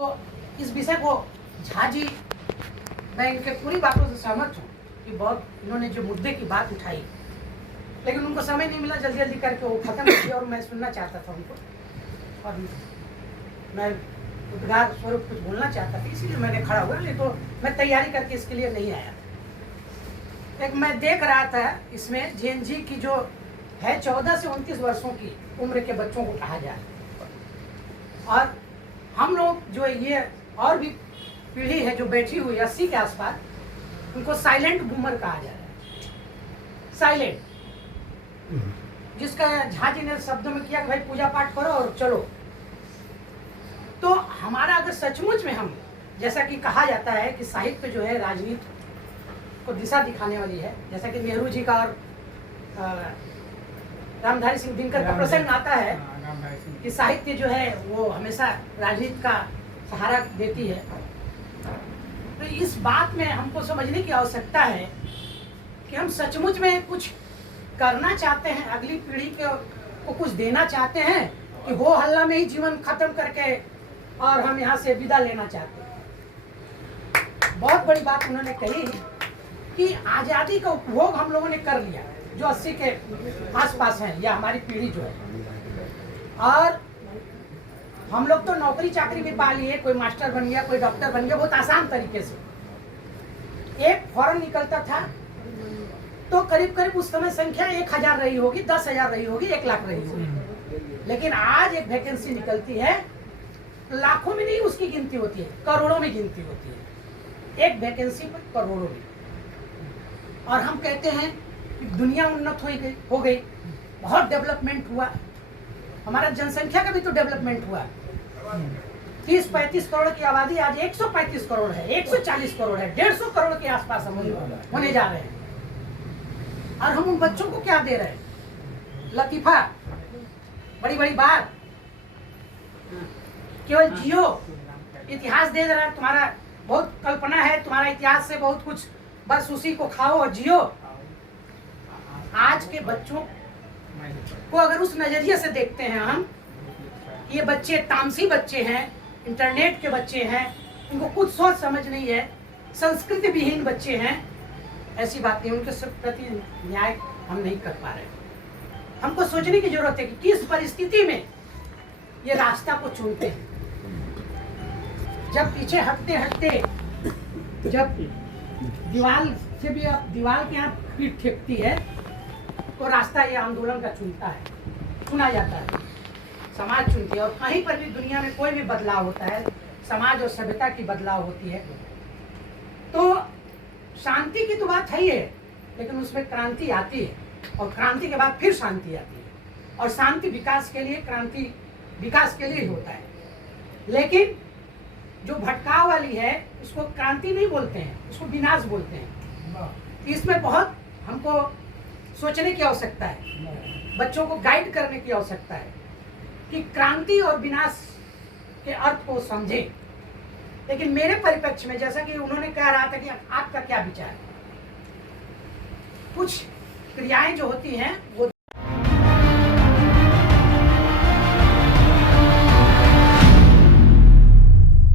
तो इस विषय को झा जी, मैं इनके पूरी बातों से सहमत हूँ कि बहुत इन्होंने जो मुद्दे की बात उठाई, लेकिन उनको समय नहीं मिला, जल्दी जल्दी करके वो खत्म हो गया और मैं सुनना चाहता था उनको, और मैं उद्गार स्वरूप कुछ बोलना चाहता था, इसीलिए मैंने खड़ा हुआ। नहीं तो मैं तैयारी करके इसके लिए नहीं आया। एक मैं देख रहा था इसमें जेएनजी की जो है 14 से 29 वर्षों की उम्र के बच्चों को कहा जाए, और हम लोग जो ये और भी पीढ़ी है जो बैठी हुई 80 के आसपास, उनको साइलेंट बूमर कहा जा रहा है। साइलेंट, जिसका झा जी ने शब्दों में किया कि भाई पूजा पाठ करो और चलो। तो हमारा अगर सचमुच में हम, जैसा कि कहा जाता है कि साहित्य जो है राजनीति को दिशा दिखाने वाली है, जैसा कि नेहरू जी का और रामधारी सिंह दिनकर का प्रसंग आता है कि साहित्य जो है वो हमेशा राजनीति का सहारा देती है। तो इस बात में हमको समझने की आवश्यकता है कि हम सचमुच में कुछ करना चाहते हैं, अगली पीढ़ी को कुछ देना चाहते हैं, कि हो हल्ला में ही जीवन खत्म करके और हम यहाँ से विदा लेना चाहते हैं। बहुत बड़ी बात उन्होंने कही कि आज़ादी का उपभोग हम लोगों ने कर लिया, जो 80 के आसपास हैं, या हमारी पीढ़ी जो है, और हम लोग तो नौकरी चाकरी भी पा लिए, कोई मास्टर बन गया, कोई डॉक्टर बन गया, बहुत आसान तरीके से। एक फॉर्म निकलता था तो करीब करीब उस समय संख्या 1000 रही होगी, 10,000 रही होगी, 1 लाख रही होगी। लेकिन आज एक वैकेंसी निकलती है, लाखों में नहीं उसकी गिनती होती है, करोड़ों में गिनती होती है, एक वैकेंसी पर करोड़ों में। और हम कहते हैं कि दुनिया उन्नत हो गई, बहुत डेवलपमेंट हुआ, हमारा जनसंख्या का भी तो डेवलपमेंट हुआ। 30-35 करोड़ की आबादी आज 135 करोड़ है, 140 करोड़ है, 150 करोड़ के आसपास हम होने जा रहे हैं। और हम उन बच्चों को क्या दे रहे हैं? लतीफा, बड़ी बड़ी बात, केवल जियो, इतिहास दे रहा है, तुम्हारा बहुत कल्पना है, तुम्हारा इतिहास से बहुत कुछ, बस उसी को खाओ और जियो। आज के बच्चों को अगर उस नजरिए से देखते हैं हम, ये बच्चे तामसी बच्चे हैं, इंटरनेट के बच्चे हैं, इनको कुछ सोच समझ नहीं है, संस्कृति विहीन बच्चे हैं, ऐसी बात नहीं, उनके प्रति न्याय हम नहीं कर पा रहे। हमको सोचने की जरूरत है कि किस परिस्थिति में ये रास्ता को चुनते हैं। जब पीछे हटते हटते, जब दीवार से भी दीवार के यहाँ पीठ ठेकती है, तो रास्ता ये आंदोलन का चुना जाता है, समाज चुनती है। और कहीं पर भी दुनिया में कोई भी बदलाव होता है, समाज और सभ्यता की बदलाव होती है, तो शांति की तो बात है ही है, लेकिन उसमें क्रांति आती है, और क्रांति के बाद फिर शांति आती है, और शांति विकास के लिए, क्रांति विकास के लिए ही होता है। लेकिन जो भटकाव वाली है, उसको क्रांति नहीं बोलते हैं, उसको विनाश बोलते हैं। इसमें बहुत हमको सोचने की आवश्यकता है, बच्चों को गाइड करने की आवश्यकता है कि क्रांति और विनाश के अर्थ को समझें। लेकिन मेरे परिप्रेक्ष्य में, जैसा कि उन्होंने कह रहा था कि आपका क्या विचार है, कुछ क्रियाएं जो होती हैं वो